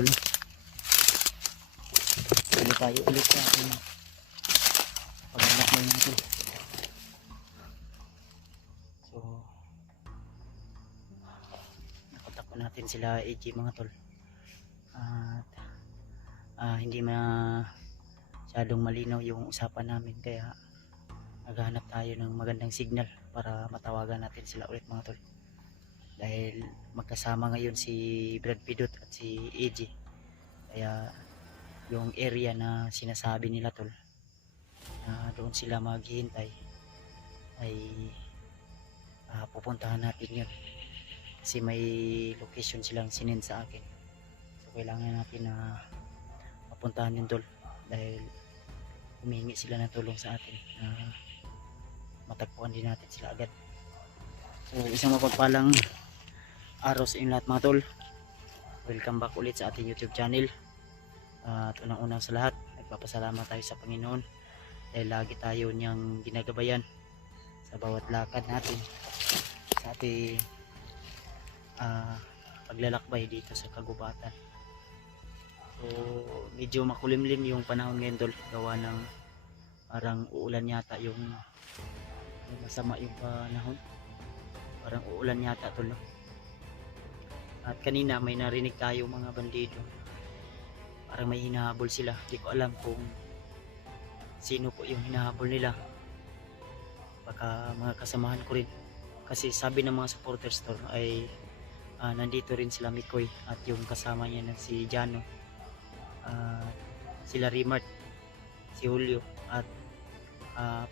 tol. Pili tayo ulit sa ating paghanap na yun tol. So nakatakbo natin sila AG mga tol. At hindi masyadong malinaw yung usapan namin, kaya naghahanap tayo ng magandang signal para matawagan natin sila ulit mga tol. Dahil magkasama ngayon si Brad Pidot at si AG, kaya yung area na sinasabi nila tol na doon sila maghihintay ay pupuntahan natin yun, kasi may location silang sinend sa akin. So kailangan natin na mapuntahan yun tol, dahil humihingi sila ng tulong sa atin na matagpuan din natin sila agad. So isang mapagpalang araw sa inyo lahat mga tol. Welcome back ulit sa ating YouTube channel. At unang-unang sa lahat, nagpapasalamat tayo sa Panginoon dahil lagi tayo niyang ginagabayan sa bawat lakad natin sa ating paglalakbay dito sa kagubatan. So medyo makulimlim yung panahon ngayon tol, gawa ng parang uulan yata, yung masama yung panahon, parang uulan yata tol. At kanina may narinig tayo mga bandido, parang may hinahabol sila. Di ko alam kung sino po yung hinahabol nila, baka mga kasamahan ko rin, kasi sabi ng mga supporters to ay nandito rin sila Mikoy at yung kasama niya na si Jano, sila Rimart, si Julio, at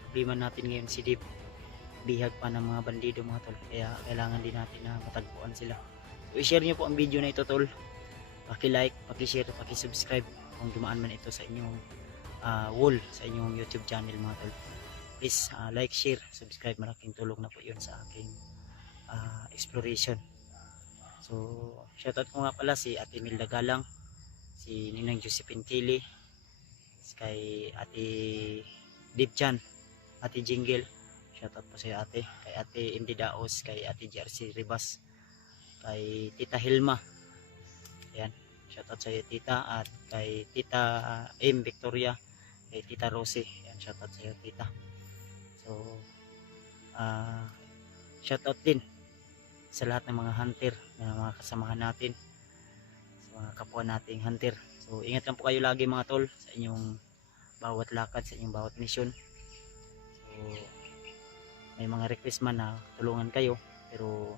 problema natin ngayon si Dip, bihag pa ng mga bandido mga tol, kaya kailangan din natin na matagpuan sila. So i-share nyo po ang video na ito tol, paki-like, paki-share, paki-subscribe kung dumaan man ito sa inyong wall sa inyong YouTube channel mga tol. Please like, share, subscribe, malaking tulong na po yun sa aking exploration. So shoutout ko nga pala si Ate Milda Galang, si Ninang Josephine Kili, kay Ate Dipchan, Ate Jingle, shoutout po sa ate, kay Ate Indy Daos, kay Ate JRC Ribas, kay Tita Hilma, ayan, shoutout sa iyo tita, at kay Tita M Victoria, kay Tita Rosie, ayan, shoutout sa iyo tita. So shoutout din sa lahat ng mga hunter na mga kasamahan natin, sa mga kapwa nating hunter. So ingat lang po kayo lagi mga tol sa inyong bawat lakad, sa inyong bawat mission. So may mga request man na tulungan kayo, pero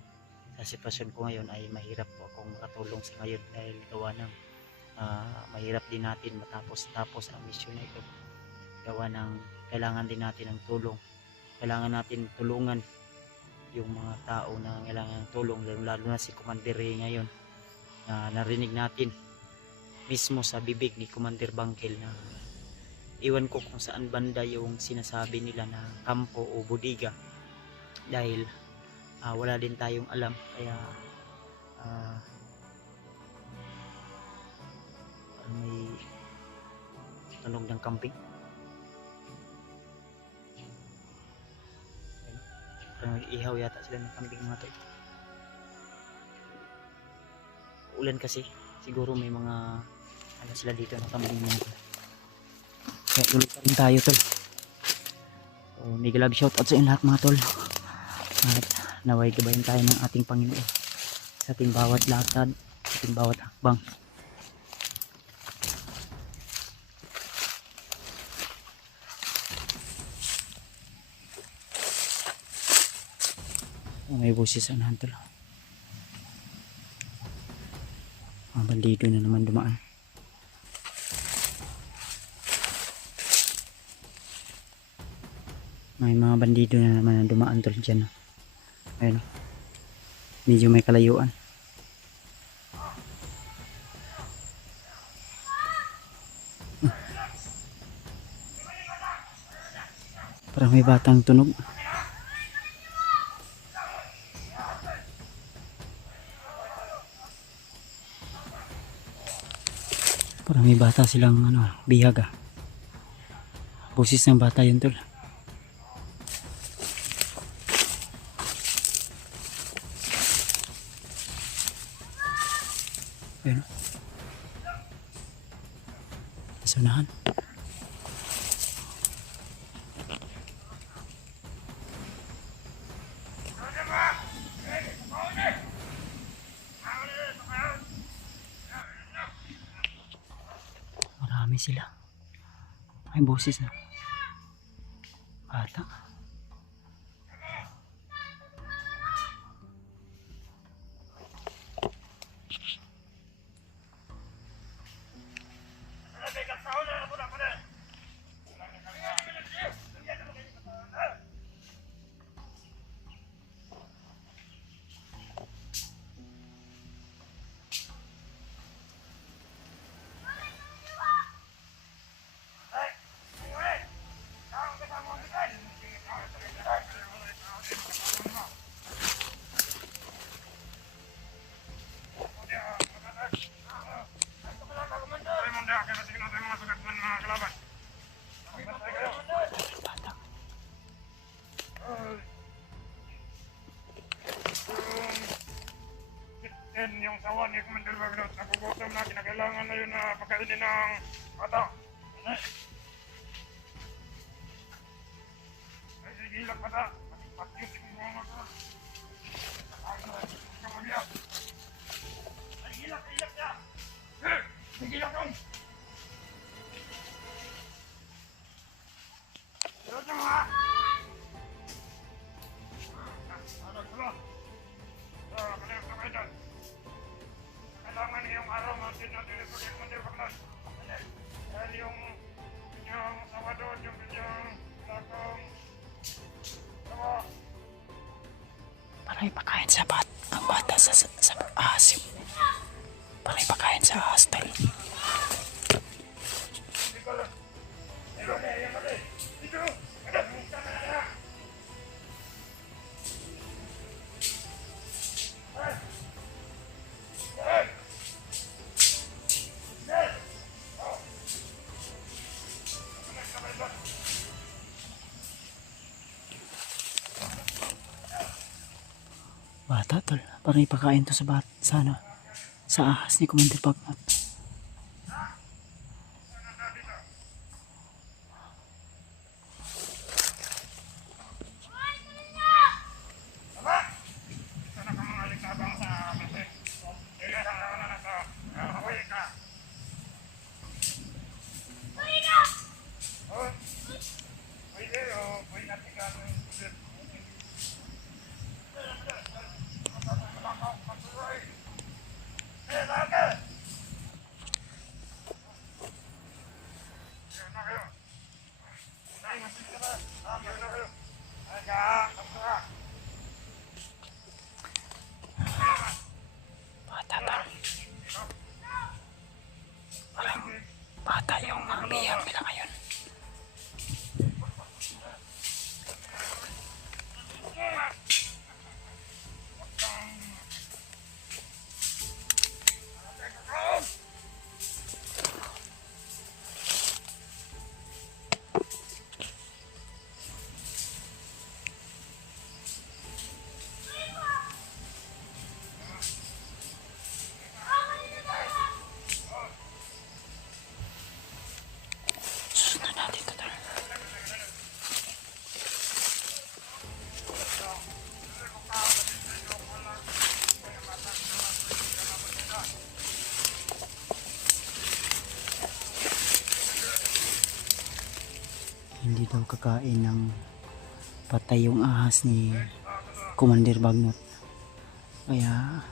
sa sitwasyon ko ngayon ay mahirap po akong makatulong sa ngayon, dahil gawa ng mahirap din natin matapos ang mission na ito, gawa ng kailangan din natin ng tulong, kailangan natin tulungan yung mga tao na kailangan ng tulong, lalo na si Commander Ray ngayon, na narinig natin mismo sa bibig ni Commander Bangkel na iwan ko kung saan banda yung sinasabi nila na kampo o bodega, dahil wala din tayong alam, kaya may tunog ng camping, parang nag-ihaw yata sila ng camping mga tayo. Ulan kasi, siguro may mga ano sila dito na camping mga tayo. Kaya tuloy pa rin tayo tol. So mega love shoutout sa inyo lahat mga tol, at naway gabayan tayo ng ating Panginoon sa ating bawat lakad, sa ating bawat hakbang. May busis ang hantol, mga bandido na naman dumaan. May mga bandido na naman na dumaan tol dyan. Ayun, medyo may kalayuan. Parang may batang tunog. Parang may bata silang bihag Busis ng bata yun tol. Ayun. Sunahan. Marami sila. May boses na. Bata. Yung sawa ni Commander Bagnot, nagugutom na, kinakailangan na yun na pagkainin ng bata. Ay, sige, ilang bata. Pag-yun, sige mo mga bata. Ay, hilak niya. Sige, hilak yun. Hilak niya mga. Anak ko na. Kailangan na kayo dyan. Kailangan yung araw natin natin ipagay Commander Bagnot. Dahil yung kanyang Sabado, yung kanyang lakang sawa. Para ipakain sa ang bata sa ahas. Para ipakain sa ahas tol. Bata tol, para ipakain to sa sa ahas ni Commander Bagnot. Bata yung bihag nila ngayon. Susunod natin ito tol. Hindi daw kakain ng patay yung ahas ni Commander Bagnot. Kaya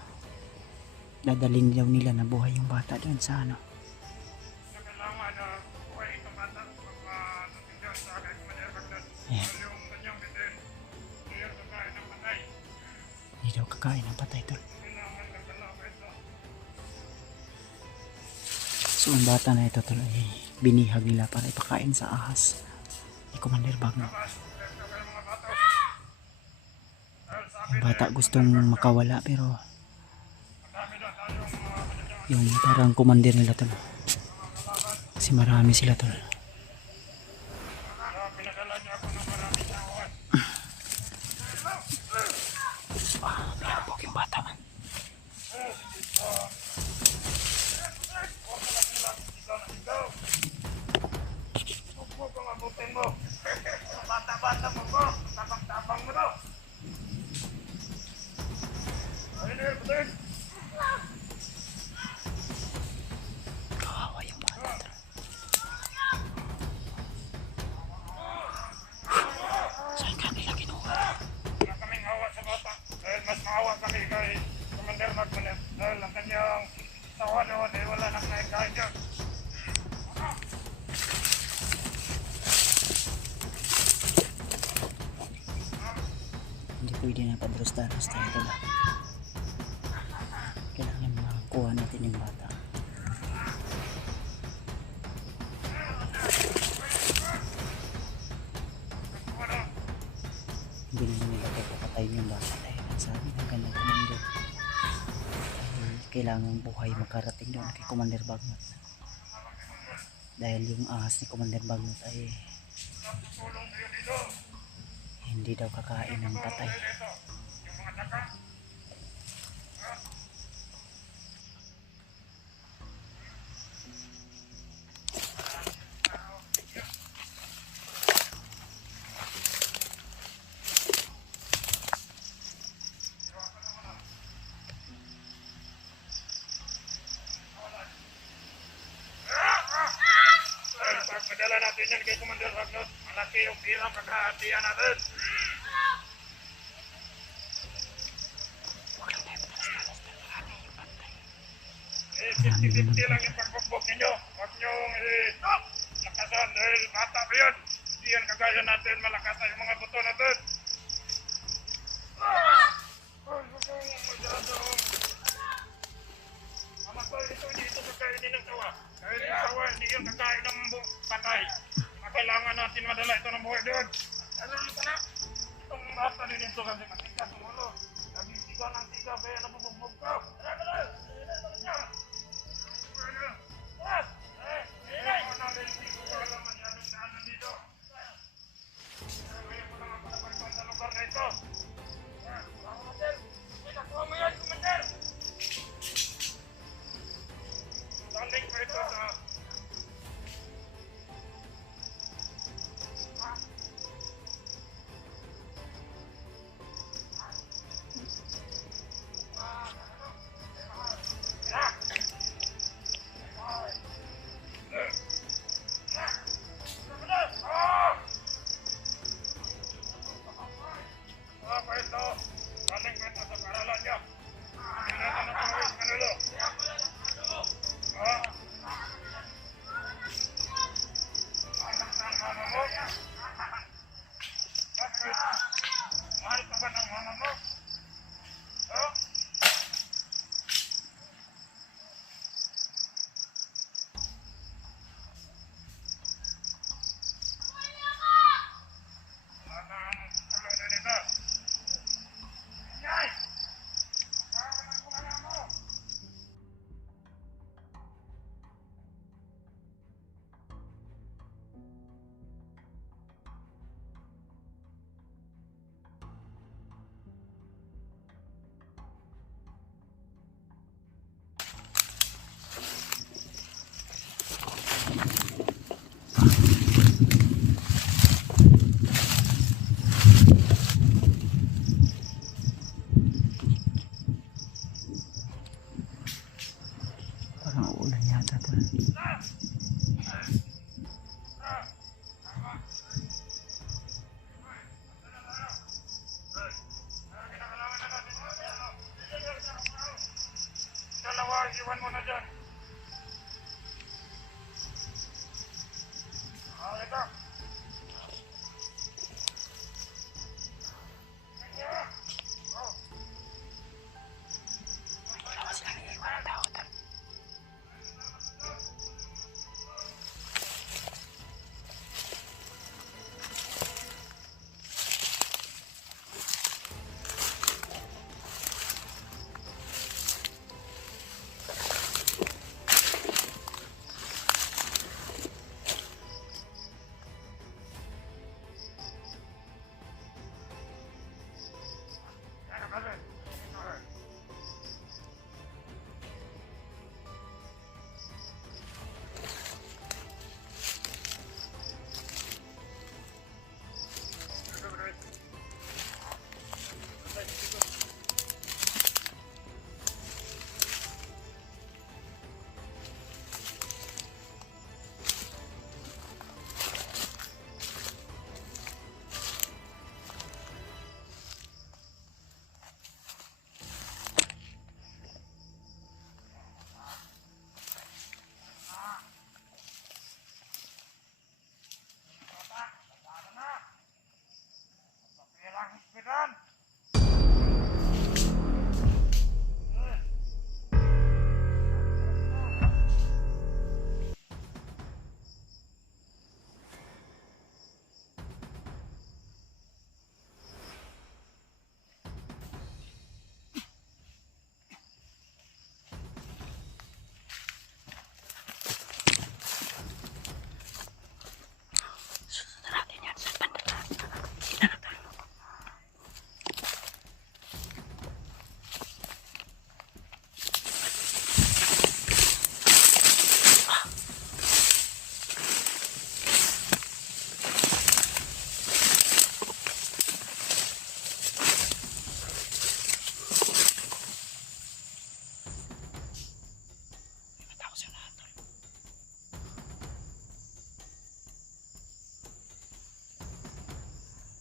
dadalhin daw nila na buhay yung bata doon sa ano. Kailangan na buhay itong bata pagpatundan sa kay Commander Bagnot. Ayan. Yung kanyang bitin, yung kakain ng patay. Hindi daw kakain ng patay tol. Kailangan nagdala ito. So ang bata na ito tol ay binihag nila para ipakain sa ahas ni Commander Bagnot. Ang bata gustong makawala pero yung parang commander nila tol. Kasi marami sila tol. Pinapok yung bata man. Tapang-tapang mo daw. Ayun, butin. Kawawa yung bata. Saan ka nila kinuha? Wala kaming hawa sa bata. Dahil mas maawa kami kay Commander Magmanet. Dahil ang kanyang sawa doon ay wala nang naikain dyan. Hindi pwede na padros-daros tayo ito ba? Kailangan makuha natin yung bata. Hindi naman nila papatayin yung bata dahil ang sabi ng kanyang commander ay kailangan buhay makarating doon kay Commander Bagnot. Dahil yung ahas ni Commander Bagnot ay Tulong kayo dito. hindi daw kakain ng patay. Dito. Yung mga taka. Pagpadala natin yan kay Commander Bagnot. Malaki yung pirang pagkahatian natin. Eh, 50-50 lang yung pagbugbog ninyo. Huwag niyong lakasan dahil bata pa yan. Hindi yan kagaya natin malakasan yung mga buto natin. Ay, huwag kang masyadong. Amatay, hindi ito kakainin ng sawa. Dahil yung sawa, hindi yung kakain ng patay. Kailangan natin madala ito ng buhay doon. Ano ito na? Itong bata din ito kasi matigas ang ulo. Laging tiga ng tiga, kaya nabubugbog ka. Standing pa ito sa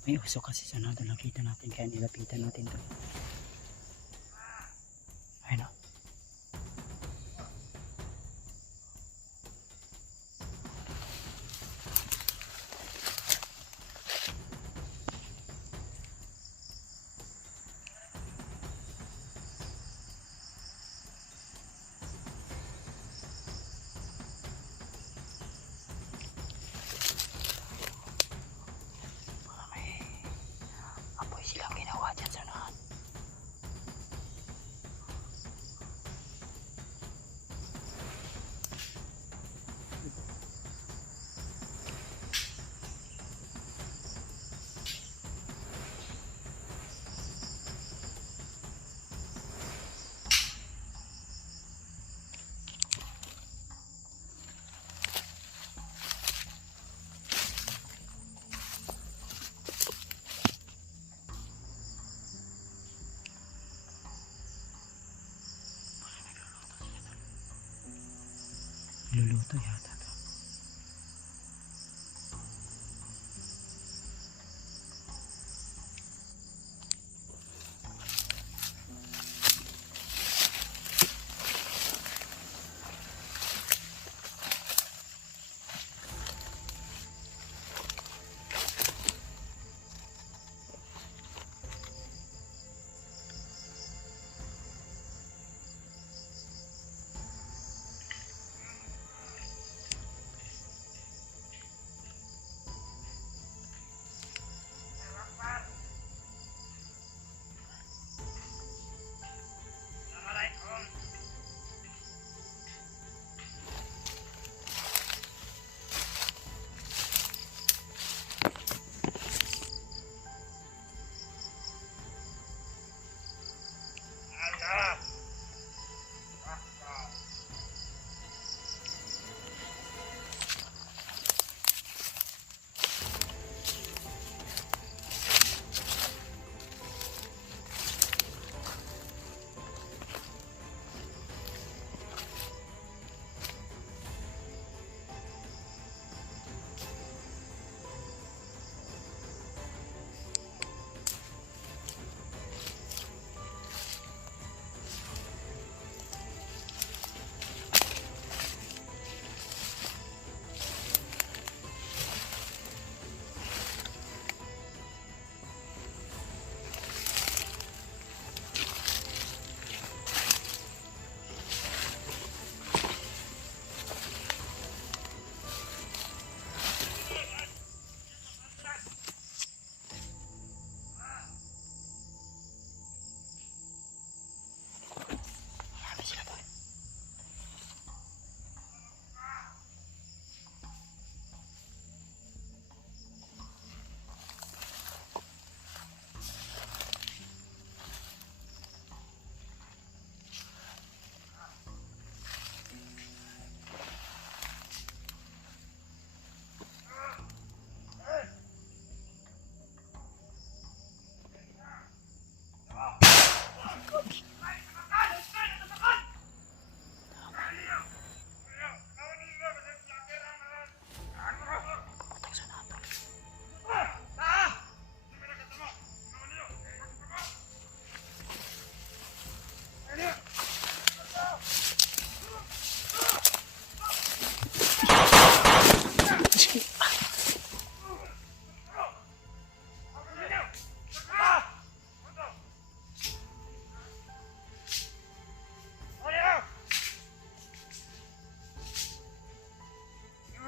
May uso kasi sa nado, nakita natin kaya nilapitan natin to. Ayun o. Apoy silang ginawa dyan sa unahan. Luluto yata to.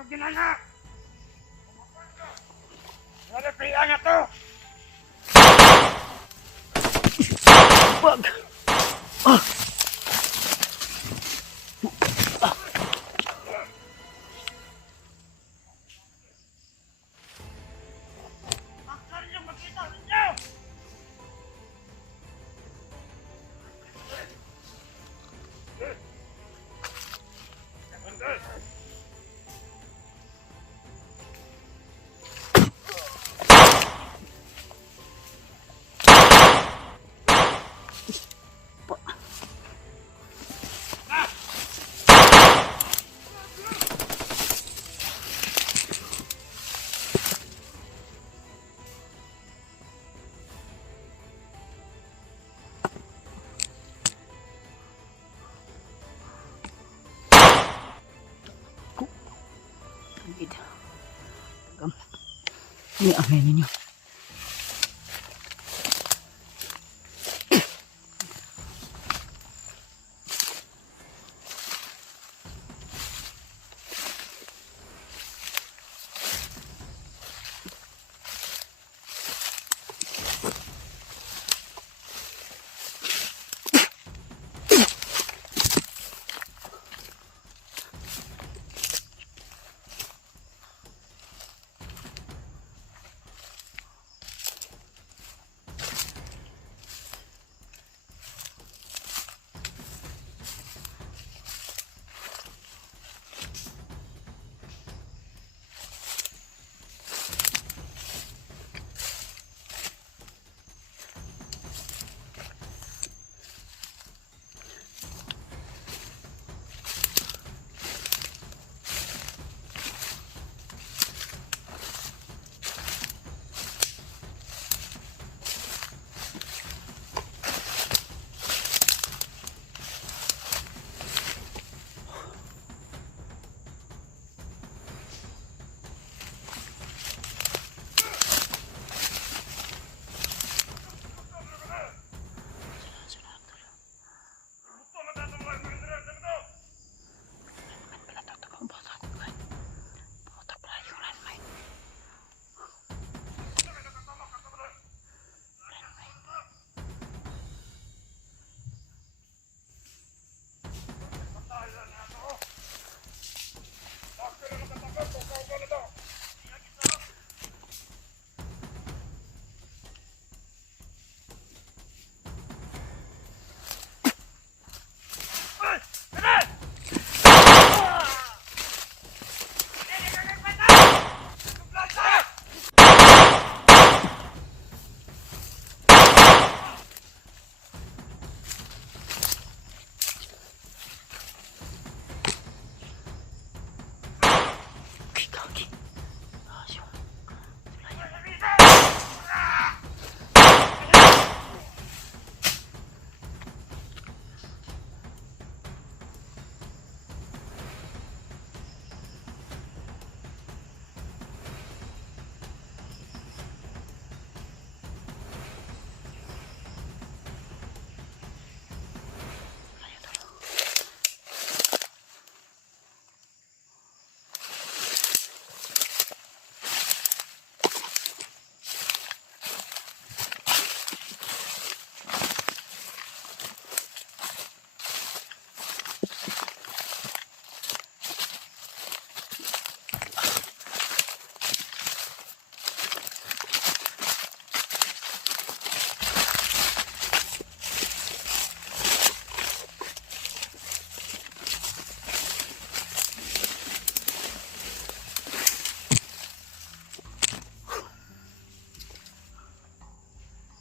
Ginana! Nalapian na to! Wag! Ah! Bakit yung makita ninyo? Amay ninyo.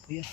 Kuya.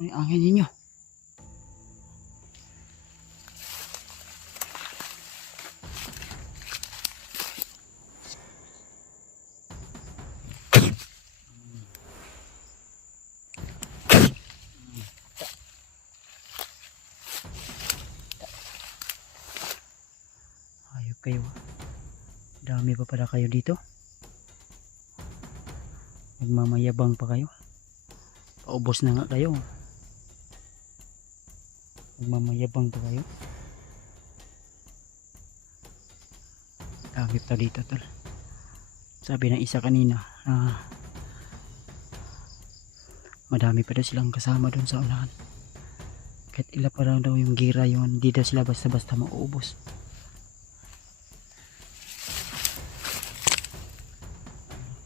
Ano yung angin ninyo? Ayop kayo. Dami pa pala kayo dito. Nagmamayabang pa kayo. Paubos na nga kayo. Nagmamayabang pa kayo. Dami pa dito tol. Sabi ng isa kanina, madami pa daw silang kasama doon sa unahan. Kahit ila pa lang daw yung gira yun, hindi daw sila basta-basta mauubos.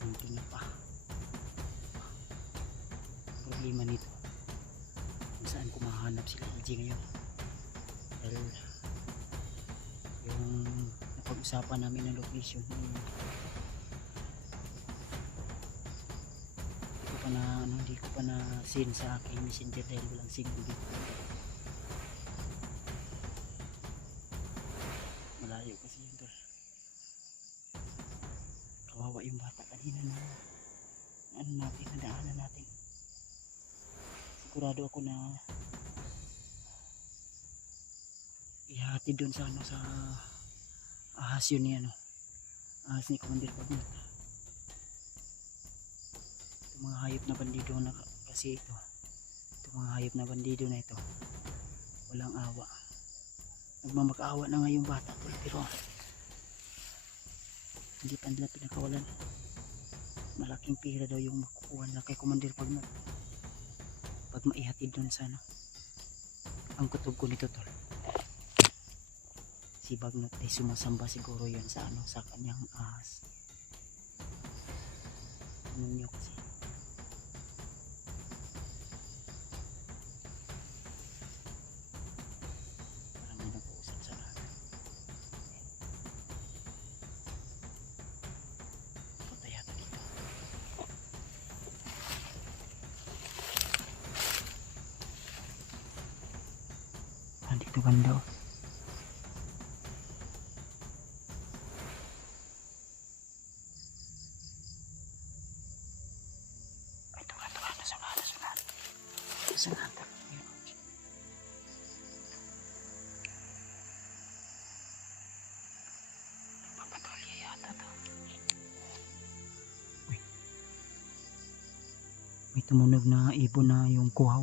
Ito na pa. Problema nito, kung saan ko mahanap sila LG ngayon. Dahil yung napag-usapan namin ng location, hindi ko pa na send sa aking messenger dahil walang signal dito. Malayo kasi yun tol. Kawawa yung bata kanina na nadaanan natin. Sigurado ako na ihatid doon sa sa ahas yun ni ahas ni Commander Pablo. Mga hayop na bandido na kasi itong mga hayop na bandido na ito, walang awa. Nagmamakaawa na nga yung bata tol, pero hindi pa nila pinakawalan. Malaking pira daw yung makukuha na kay Commander Pagnot pag maihatid doon sa ang kutob ko nito tol. Si Bagnot ay sumasamba siguro yan sa sa kanyang ahas. Ano nyo kasi dito banda. Ito nasunod. Papatulya yata to. Uy. May tumunog na ibon na yung kuhaw.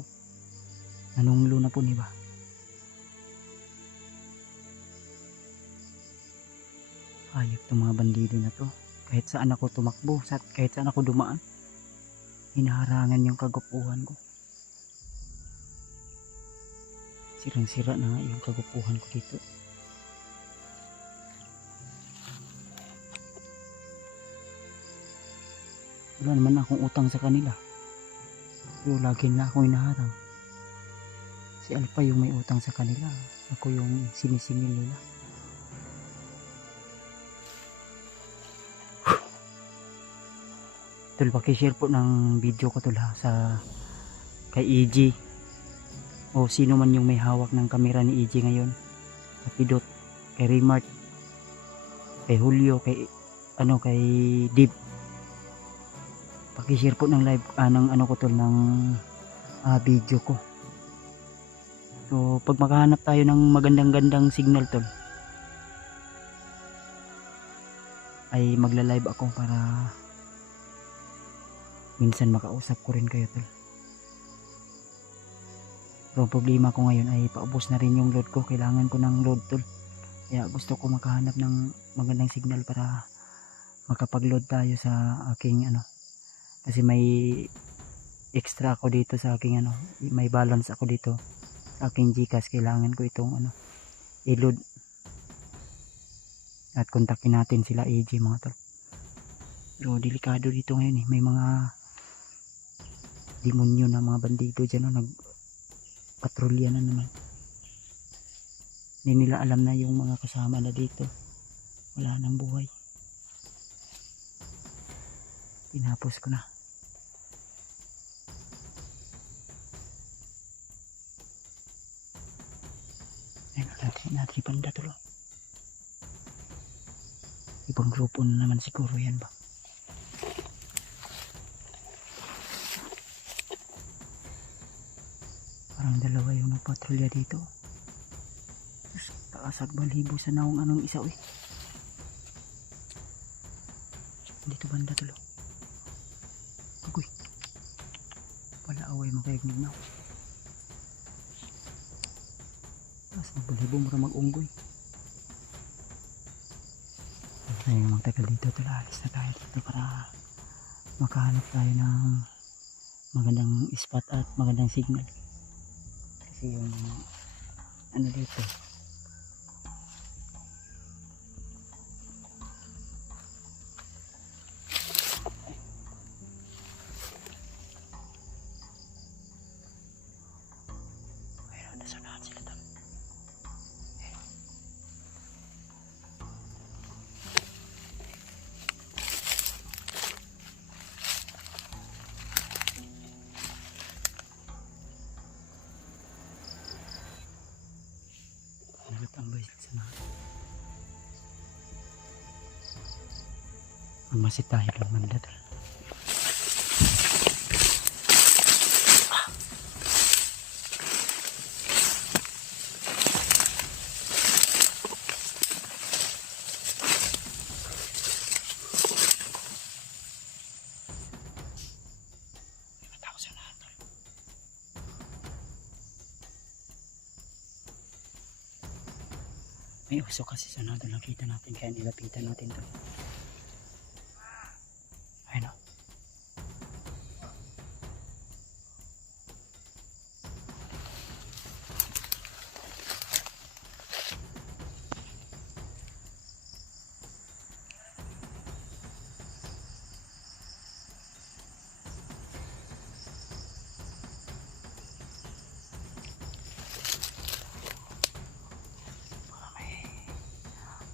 Nanunglo na po niba. Hayop itong mga bandido na to. Kahit saan ako tumakbo, kahit saan ako dumaan, hinaharangan yung kagupuhan ko. Sirang-sira na nga yung kagupuhan ko dito. Wala naman akong utang sa kanila, pero lagi na akong hinaharang. Si Alpha yung may utang sa kanila, ako yung sinisingil nila. Tol, pakishare po ng video ko tol ha, sa kay EG o sino man yung may hawak ng kamera ni EG ngayon, kay Pidot, kay Remart, kay Julio, kay Dib. Pakishare po ng live ng ko tol, ng video ko. So pag makahanap tayo ng magandang signal tol, ay magla-live ako para minsan makausap ko rin kayo tol. Pero problema ko ngayon ay paubos na rin yung load ko. Kailangan ko ng load tol. Kaya gusto ko makahanap ng magandang signal para makapag-load tayo sa aking kasi may extra ako dito sa aking may balance ako dito sa aking GCash. Kailangan ko itong i-load. At kontakin natin sila AG mga tol. Pero delikado dito ngayon may mga demonyo na mga bandido dyan nagpatrolya na naman. Hindi nila alam na yung mga kasama na dito wala nang buhay. Tinapos ko na. natin yung banda tol. Ibang grupo na naman siguro yan ba. Parang dalawa yung nagpatrolya dito. Tapos taasag balibo sa naong anong isa eh. Dito banda tulo. Agoy. Wala away makayagnig na. Tapos magbalibo mura mag-unggoy. Ay magtagal dito tulo. Alis na tayo dito para makahanap tayo ng magandang spot at magandang signal. Kasi yung ano dito ayun, nasanahan sila tol. Nagatambay sila sa nahan. Magmasid tayo doon banda tol. May uso kasi sa nado nakita natin kaya nilapitan natin to. Ayun o.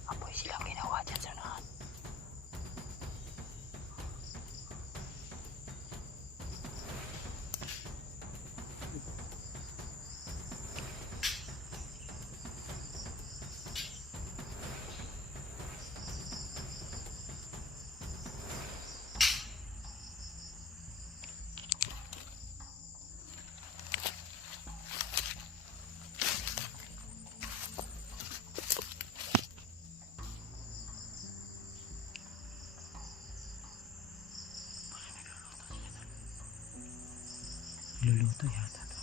Apoy silang ginawa dyan sa nahan. Luluto yata to.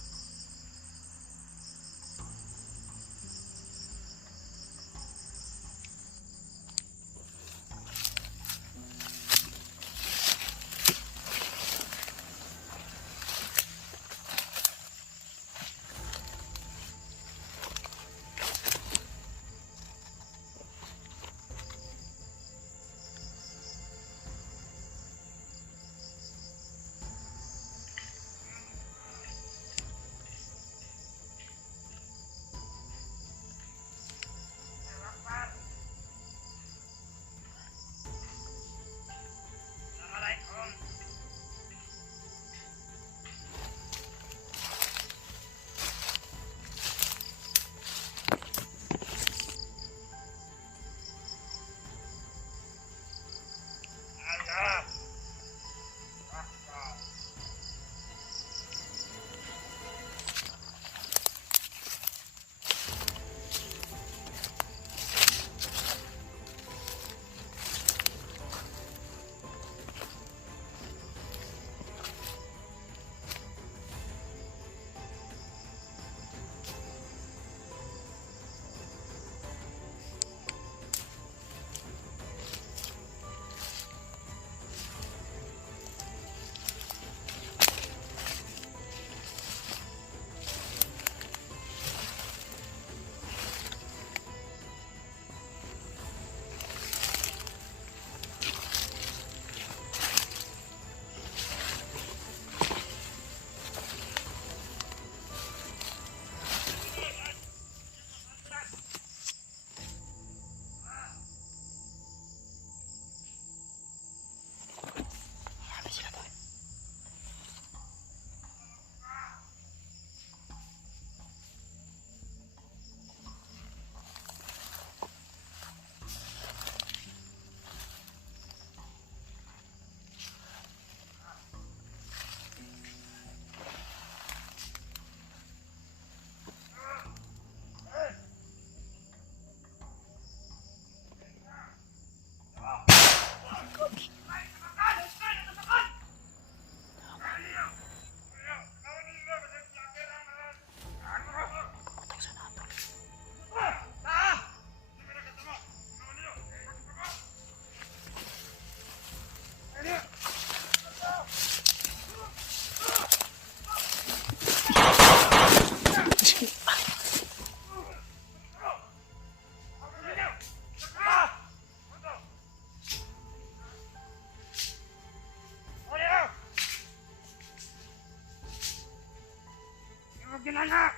na!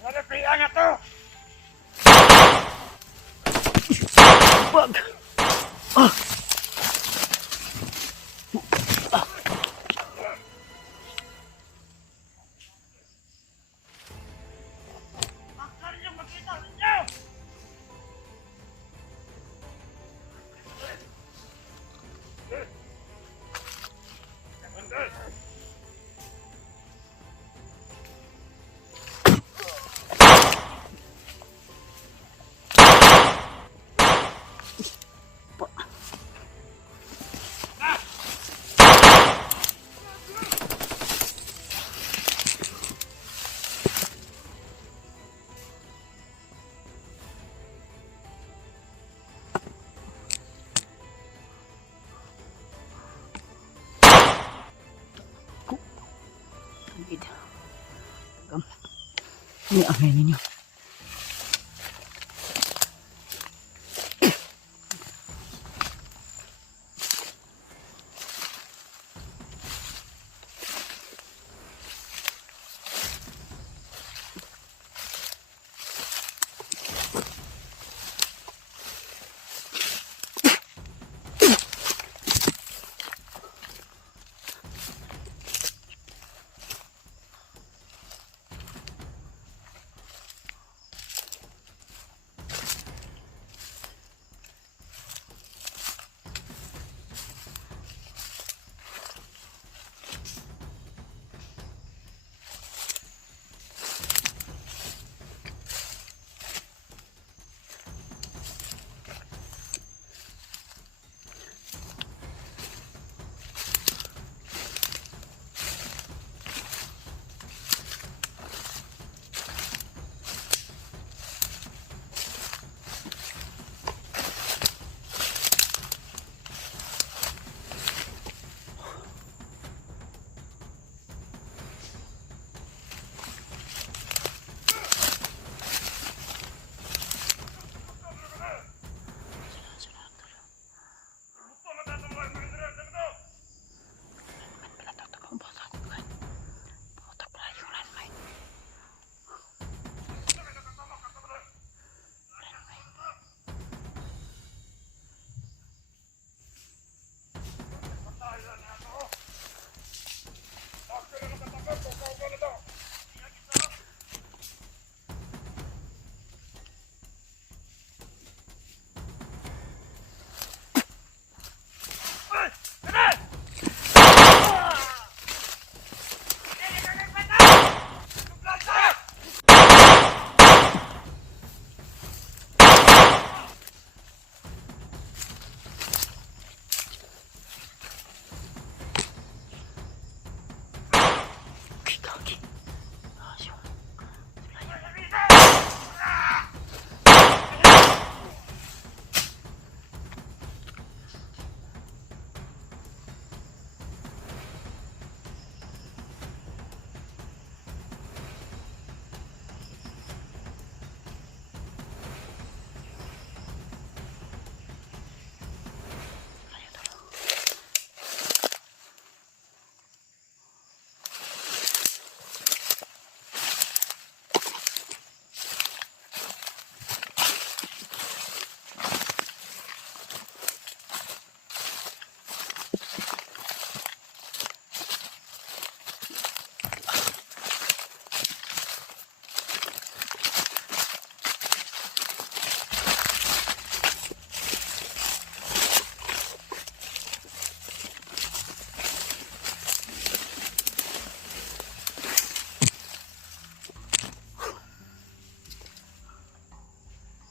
Nalapian na to! Wag! Ah! Bakit yung makita ninyo? Ini angin ninyo.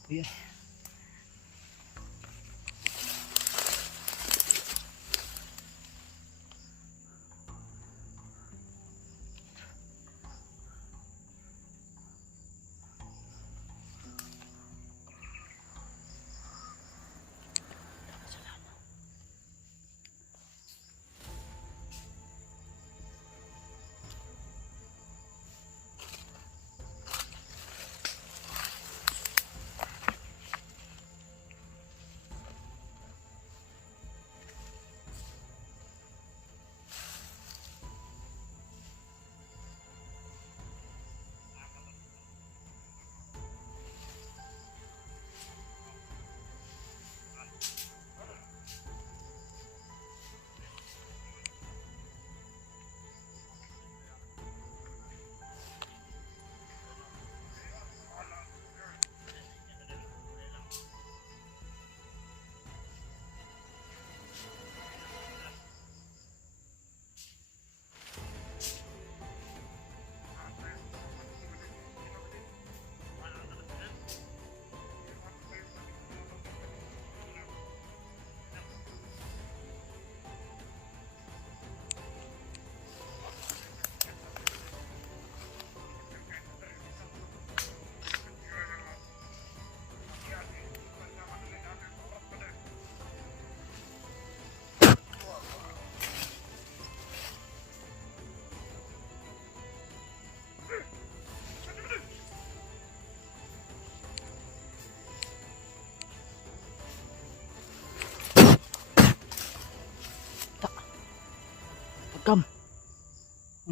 Kuya.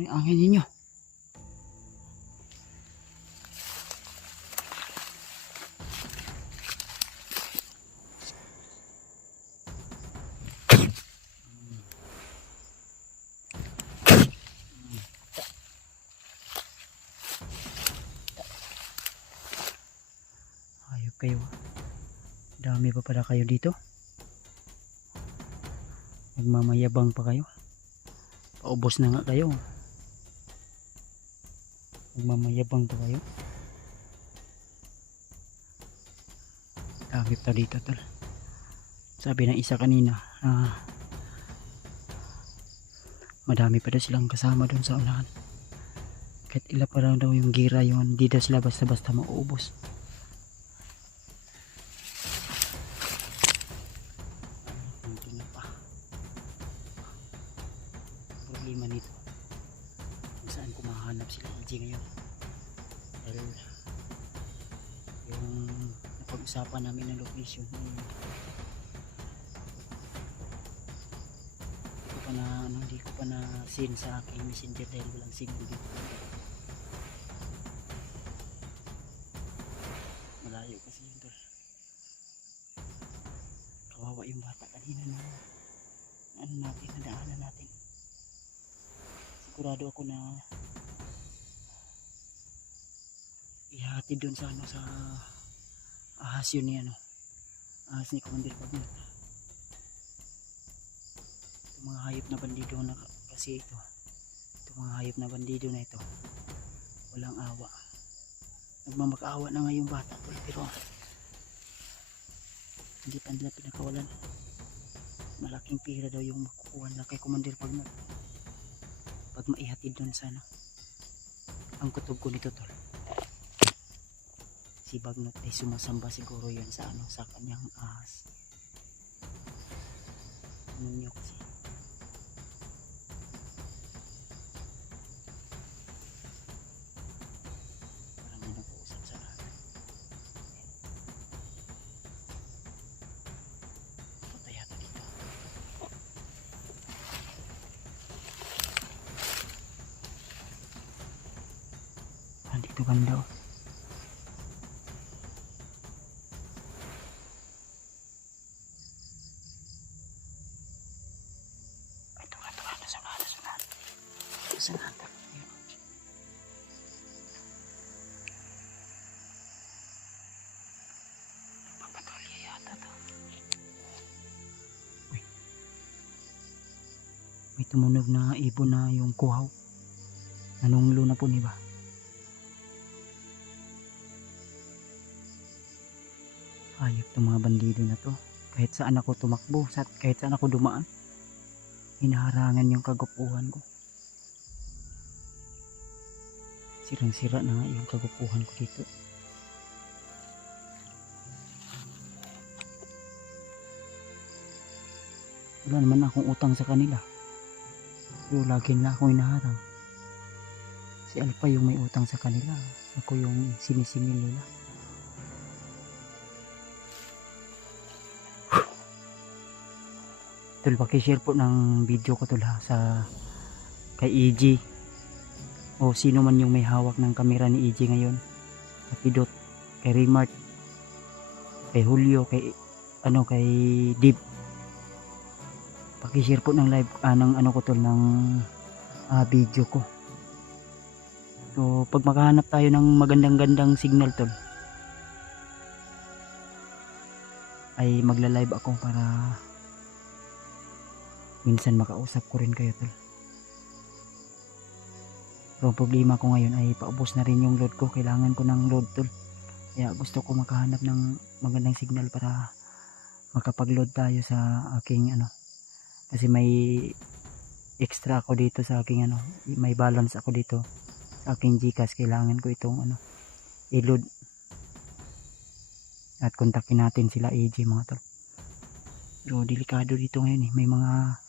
Angin ninyo. Ayop kayo. Dami pa pala kayo dito. Nagmamayabang pa kayo. Paubos na nga kayo. Nagmamayabang pa kayo. Dami pa dito tol. Sabi ng isa kanina, madami pa daw silang kasama doon sa unahan. Kahit ila pa lang daw yung gira yun, hindi daw sila basta-basta mauubos. Ito na pa. Problema nito, kung saan ko mahanap sila EJ ngayon. Dahil yung napag-usapan namin ng location, hindi ko pa na send sa aking messenger dahil walang signal dito. Malayo kasi yun tol. Kawawa yung bata kanina na nadaanan natin. Sigurado ako na ihatid dun sa sa ahas yun ni ahas ni Commander Pagno. Mga hayop na bandido na kasi itong mga hayop na bandido na ito, walang awa. Nagmamakaawa na nga yung bata tol, pero hindi pa nila pinakawalan. Malaking pira daw yung makukuha na kay Commander Pagno pag maihatid dun sa ang kutob ko nito tol. Si Bagnot ay sumasamba siguro yan sa sa kanyang ahas. Ano niyo kasi dito banda oh. Ito nasa papatrolya yata to. Uy, may tumunog na ibon na yung kuhaw. Nanunglo na po niba. Ayop itong mga bandido na to. Kahit saan ako tumakbo, kahit saan ako dumaan, hinaharangan yung kagupuhan ko. Sirang-sira na nga yung kagupuhan ko dito. Wala naman akong utang sa kanila, pero lagi na akong hinaharang. Si Alpha yung may utang sa kanila, ako yung sinisingil nila. Tol, pakishare po ng video ko tol ha, sa kay EJ o sino man yung may hawak ng kamera ni EJ ngayon. Kay Pidot, kay Remart, kay Julio, kay Deep. Pakishare po ng live ng ko tol ng video ko. So pag makahanap tayo ng magandang signal tol, ay magla-live ako para minsan makausap ko rin kayo tol. Pero problema ko ngayon ay paubos na rin yung load ko. Kailangan ko ng load tol. Kaya gusto ko makahanap ng magandang signal para makapag-load tayo sa aking kasi may extra ako dito sa aking may balance ako dito sa aking GCash. Kailangan ko itong i-load. At kontakin natin sila AJ mga tol. Pero delikado dito ngayon may mga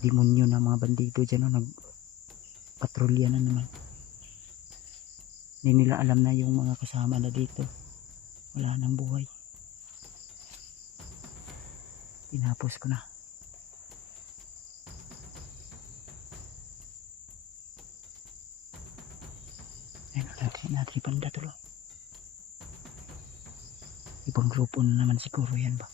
demonyo na mga bandido dyan nagpatrolya na naman. Hindi nila alam na yung mga kasama na dito wala nang buhay. Tinapos ko na. Natri banda tol. Ibang grupo na naman siguro yan ba.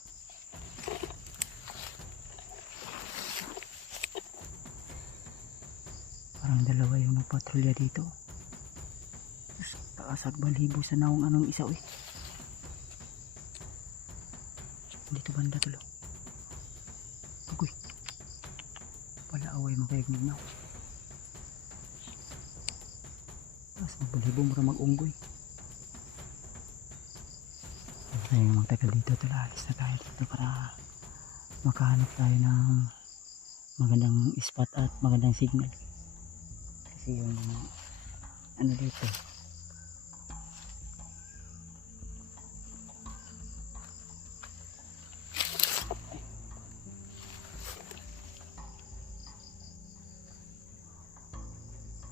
Parang dalawa yung nagpatrolya dito. Tapos taasag balibo sa naong anong isa eh. Dito banda tulo. Agoy. Pala away makayagnig na. Tapos magbalibo mura mag-unggoy. Ay magtagal dito tulo. Alis na tayo dito para makahanap tayo ng magandang spot at magandang signal. Kasi yung ano dito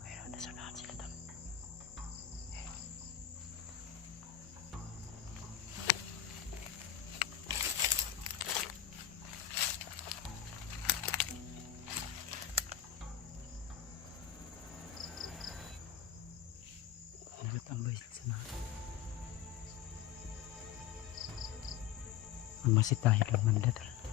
ayun, nasa lahat sila tol. Nagatambay sila sa natin. Magmasid tayo doon, Manda tol.